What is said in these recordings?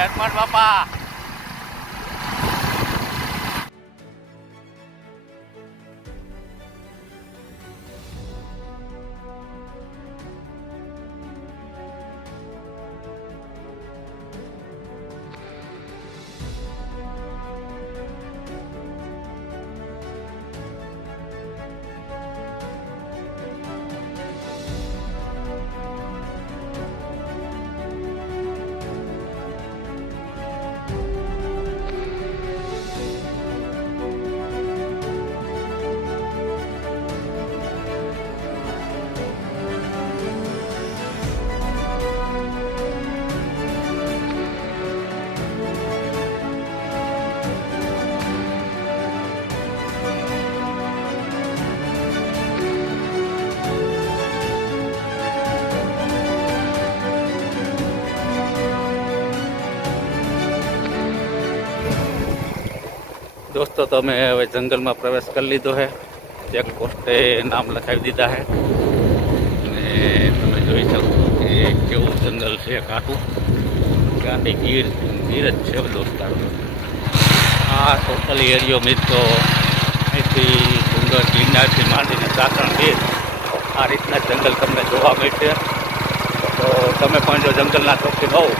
હનુમાન બાપા. दोस्तों तो मैं હવે જંગલમાં પ્રવેશ કરી લીધો છે. ચેકપોસ્ટે નામ લખાવી દીધા છે અને તમે જોઈ શકો કે કેવું જંગલ છે કાઠું. ગાંધી ગીર ગીર જ છે દોસ્તારો. આ ટોટલી એરિયો મિત્રો અહીંથી ડુંગર ગિરનારથી માંડીને સાસણ ગીર આ રીતના જંગલ તમને જોવા મળશે. તો તમે પણ જો જંગલના શોખીન હોવ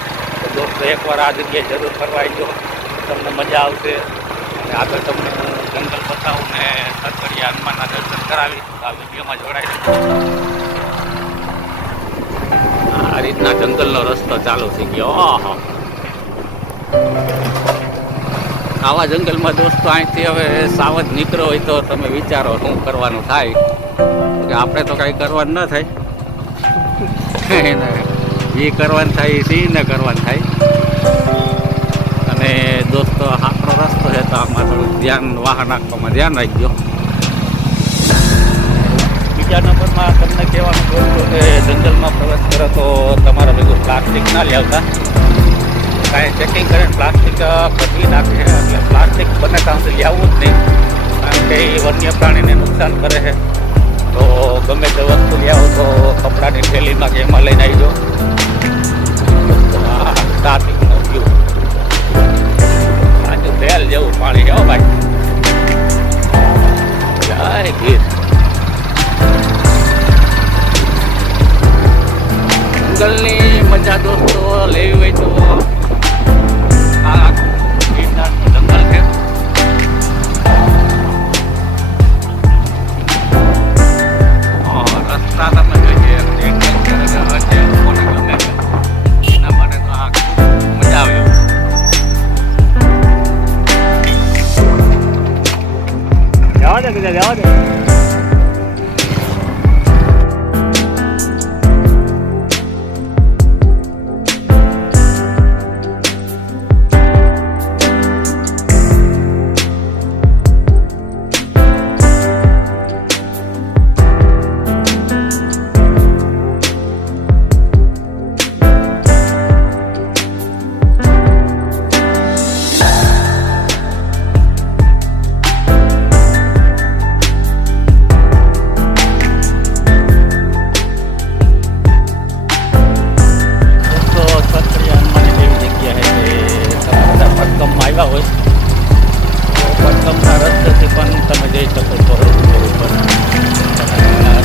તો દોસ્તો એકવાર આ જગ્યાએ જરૂર ફરવા આવજો, તમને મજા આવશે. આગળ તમને હું જંગલ બતાવું ને સરકડિયા હનુમાનના દર્શન કરાવીશ. આ વિડીયોમાં જોડાઈ આ રીતના જંગલનો રસ્તો ચાલુ થઈ ગયો. આવા જંગલમાં દોસ્તો અહીંથી હવે સાવધ નીકળો હોય તો તમે વિચારો શું કરવાનું થાય. કે આપણે તો કાંઈ કરવાનું ન થાય, એ કરવાનું થાય એ સિંહને કરવાનું થાય. અને દોસ્તો આપણો રસ્તો છે તો આમાં થોડુંક ધ્યાન વાહન રાખવામાં ધ્યાન રાખજો. બીજા નંબરમાં તમને કહેવાનું દોસ્તો કે જંગલમાં પ્રવેશ કરો તો તમારે ભેગું પ્લાસ્ટિક ના લઈ આવતા. કાંઈ ચેકિંગ કરીને પ્લાસ્ટિક કઢવી નાખે છે, એટલે પ્લાસ્ટિક બને ત્યાં સુધી આવવું જ નહીં, કારણ કે એ વન્ય પ્રાણીને નુકસાન કરે છે. તો ગમે તે વસ્તુ લઈ આવો તો કપડાની થેલીમાં કે એમાં લઈને આવજો. ટ્રાફિકનો વ્યૂ વેલ જેવું પાણી છે ભાઈ. જય ગીર. જંગલની મજા દોસ્તો લેવી હોય તો આ ગિરનારનું જંગલ છે. રસ્તા તમે જોઈએ કોને ગમે એના માટે તો આ મજા આવે. જવા દે જવા દે.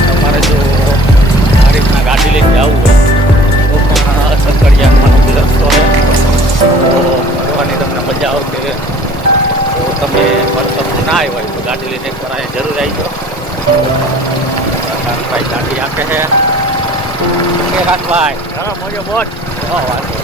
તમારે જો આ રીતના ગાડી લઈને જવું હોય તો પણ સરકડિયાનો રસ્તો છે, તો ફરવાની તમને મજા આવશે. તો તમે વરસાદ ના આવ્યા હોય તો ગાડી લઈને એક વાર જરૂર આવી જાઓ. ભાઈ ગાડી આપે છે ભાઈ. હા મોજો મોજ. વાંધો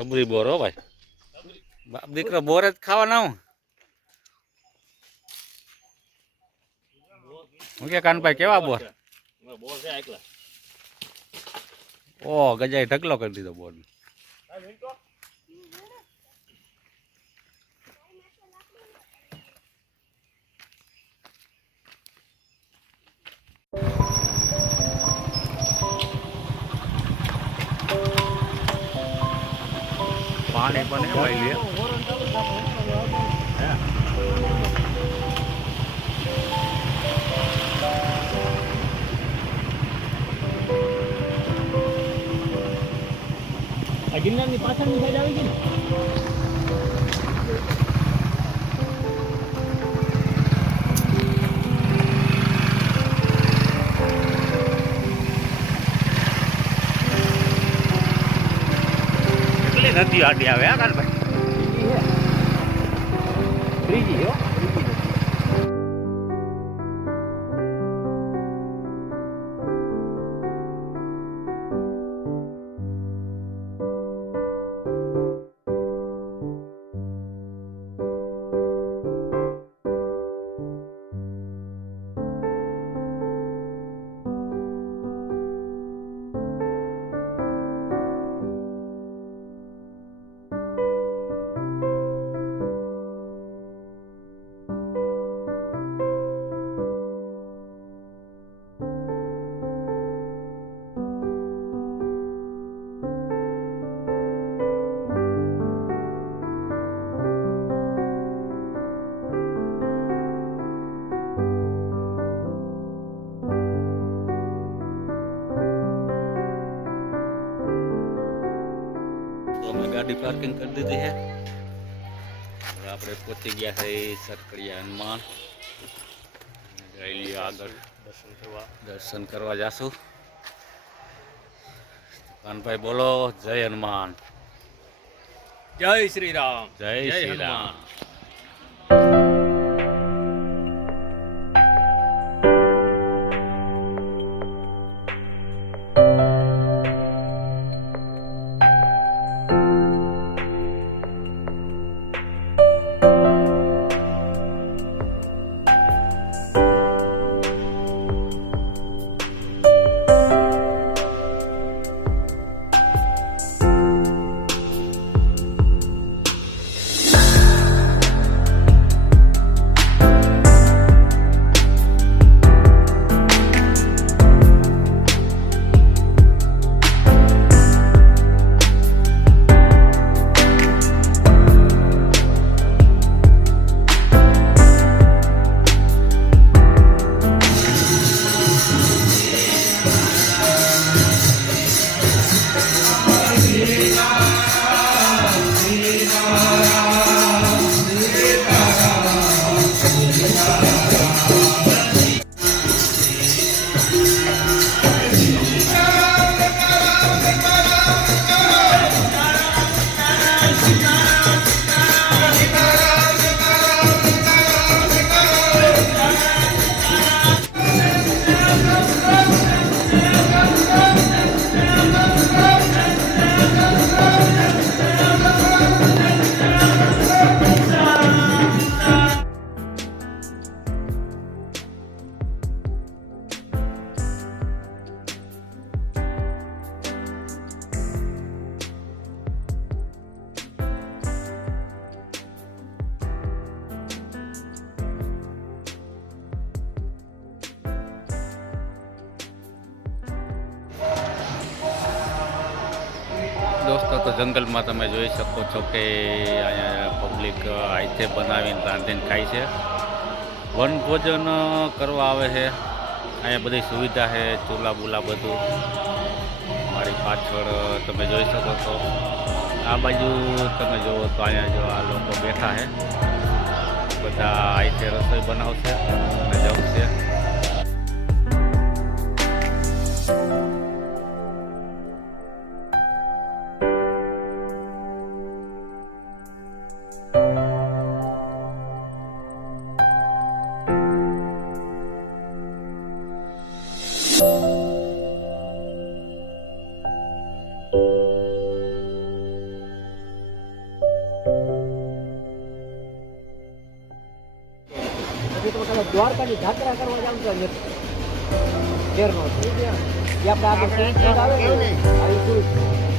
સબરી બોર હો ભાઈ, બાપ દીકરો બોર જ ખાવાના હું કે કાનભાઈ કેવા બોર? ઓ ગજાએ ઢગલો કરી દીધો બોર. પાણી પણ એવાય લે. ગિરનારની પાછળની સાઈડ આવી ગઈ ને કેટલી નદી આડી આવે હા કાનભાઈ? ત્રીજી હો. ગાડી પાર્કિંગ કરી દીધી છે. હવે આપણે પહોંચી ગયા છે સરકડિયા હનુમાન. જઈ લઈએ આગળ દર્શન કરવા જાશું. કાનભાઈ બોલો જય હનુમાન. જય શ્રી રામ. જય શ્રી રામ. દોસ્તો તો જંગલમાં તમે જોઈ શકો છો કે અહીંયા પબ્લિક હાથે બનાવીને રાંધીને ખાય છે. વનભોજન કરવા આવે છે. અહીંયા બધી સુવિધા છે, ચૂલા બુલા બધું. મારી પાછળ તમે જોઈ શકો છો. આ બાજુ તમે જુઓ તો અહીંયા જો આ લોકો બેઠા છે, બધા હાથે રસોઈ બનાવશે અને જમશે. દ્વારકાની જાત્રા કરવા જાવ તો નથી તેરનો એ આપણે આગળ સ્ટેશન આવે ને આવી શું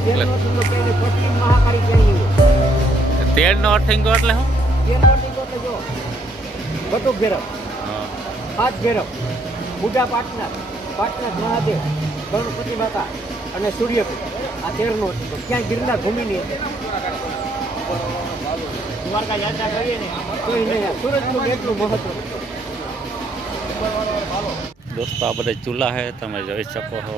તેરનો ઠીંગો કહીને પશ્ચિમ મહાકાળી કહેલી હોય તેરનો અઠીંગો એટલે શું? તેરનો ઠીંગો એટલે જો બટુક ભેરવ હા. 5 ભેરવ બુઢા પાટનાથ મહાદેવ ગણપતિ માતા અને સૂર્યપીઠ આ તેરનો ઠીંગો ક્યાં ગિરનાર ભૂમિની અંદર દ્વારકા યાત્રા કરીએ ને તો એને સુરતનું એટલું મહત્વ દોસ્તો આ બધા ચૂલા છે, તમે જોઈ શકો છો